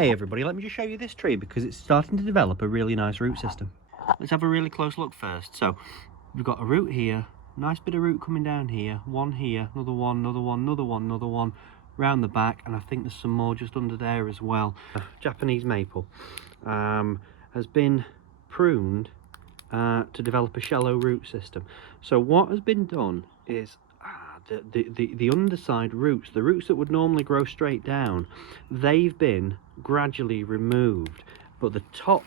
Hey everybody, let me just show you this tree because it's starting to develop a really nice root system. Let's have a really close look first. So we've got a root here, nice bit of root coming down here, one here, another one, another one, another one, another one, round the back, and I think there's some more just under there as well. Japanese maple has been pruned to develop a shallow root system. So what has been done is the underside roots, the roots that would normally grow straight down, they've been gradually removed, but the top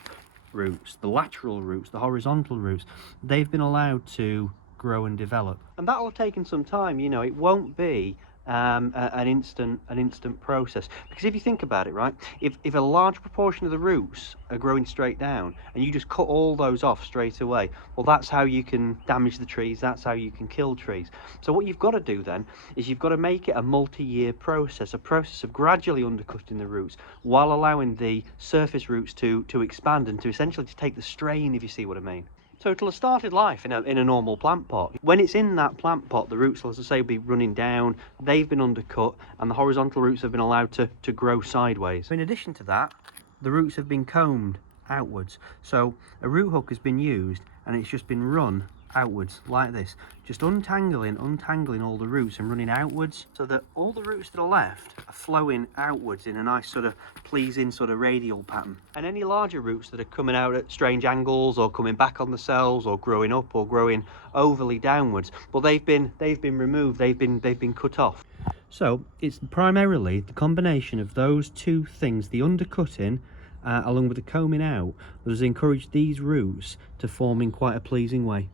roots, the lateral roots, the horizontal roots, they've been allowed to grow and develop. And that'll have taken some time, you know. It won't be an instant process, because if you think about it, right, if a large proportion of the roots are growing straight down and you just cut all those off straight away, well, that's how you can damage the trees, that's how you can kill trees. So what you've got to do then is you've got to make it a multi-year process, a process of gradually undercutting the roots while allowing the surface roots to expand and to essentially to take the strain, if you see what I mean. So it'll have started life in a normal plant pot. When it's in that plant pot, the roots will, as I say, be running down, they've been undercut, and the horizontal roots have been allowed to grow sideways. In addition to that, the roots have been combed outwards. So a root hook has been used and it's just been run outwards like this, just untangling all the roots and running outwards, so that all the roots that are left are flowing outwards in a nice sort of pleasing sort of radial pattern. And any larger roots that are coming out at strange angles or coming back on themselves or growing up or growing overly downwards, well, they've been removed, they've been cut off. So it's primarily the combination of those two things, the undercutting along with the combing out, that has encouraged these roots to form in quite a pleasing way.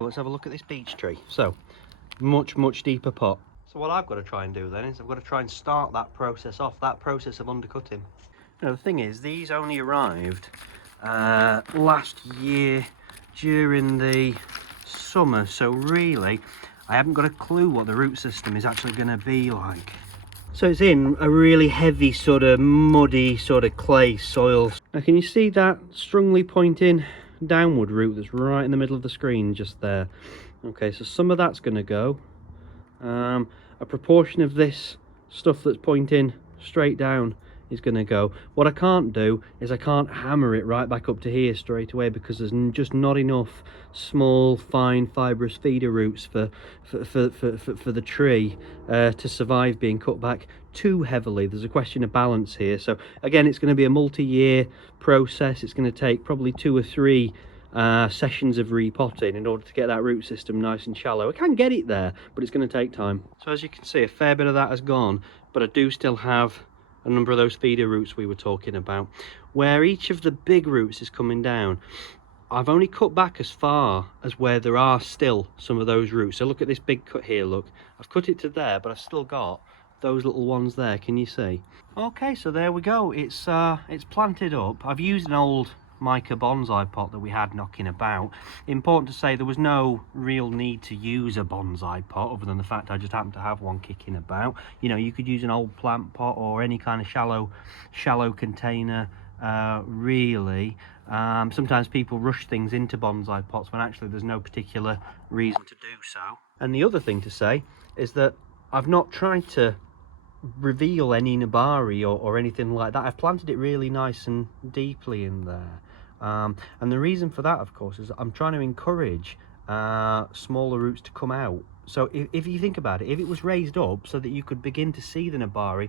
Let's have a look at this beech tree. So much deeper pot. So what I've got to try and do then is I've got to try and start that process off, that process of undercutting. You know, the thing is, these only arrived last year during the summer, so really I haven't got a clue what the root system is actually going to be like. So it's in a really heavy sort of muddy sort of clay soil. Now can you see that strongly pointing downward root that's right in the middle of the screen just there? Okay, so some of that's going to go. A proportion of this stuff that's pointing straight down is going to go. What I can't do is I can't hammer it right back up to here straight away, because there's just not enough small fine fibrous feeder roots for the tree to survive being cut back too heavily. There's a question of balance here. So again, it's going to be a multi-year process. It's going to take probably 2 or 3 sessions of repotting in order to get that root system nice and shallow. I can get it there, but it's going to take time. So as you can see, a fair bit of that has gone, but I do still have a number of those feeder roots we were talking about, where each of the big roots is coming down. I've only cut back as far as where there are still some of those roots. So look at this big cut here, look. I've cut it to there, but I've still got those little ones there, can you see? Okay, so there we go. It's planted up. I've used an old mica bonsai pot that we had knocking about. Important to say, there was no real need to use a bonsai pot other than the fact I just happened to have one kicking about. You know, you could use an old plant pot or any kind of shallow container, really. Sometimes people rush things into bonsai pots when actually there's no particular reason to do so. And the other thing to say is that I've not tried to reveal any nebari or anything like that. I've planted it really nice and deeply in there, and the reason for that, of course, is I'm trying to encourage smaller roots to come out. So if you think about it, if it was raised up so that you could begin to see the nebari,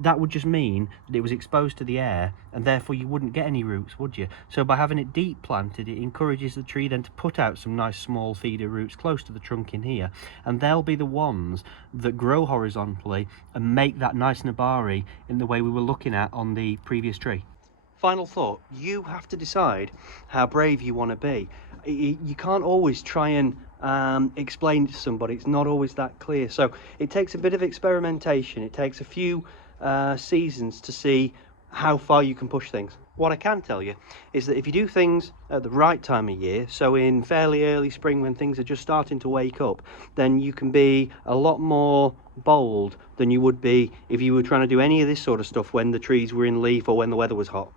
that would just mean that it was exposed to the air, and therefore you wouldn't get any roots, would you? So by having it deep planted, it encourages the tree then to put out some nice small feeder roots close to the trunk in here, and they'll be the ones that grow horizontally and make that nice nebari in the way we were looking at on the previous tree. Final thought, you have to decide how brave you want to be. You can't always try and explain to somebody. It's not always that clear. So it takes a bit of experimentation. It takes a few seasons to see how far you can push things. What I can tell you is that if you do things at the right time of year, so in fairly early spring when things are just starting to wake up, then you can be a lot more bold than you would be if you were trying to do any of this sort of stuff when the trees were in leaf or when the weather was hot.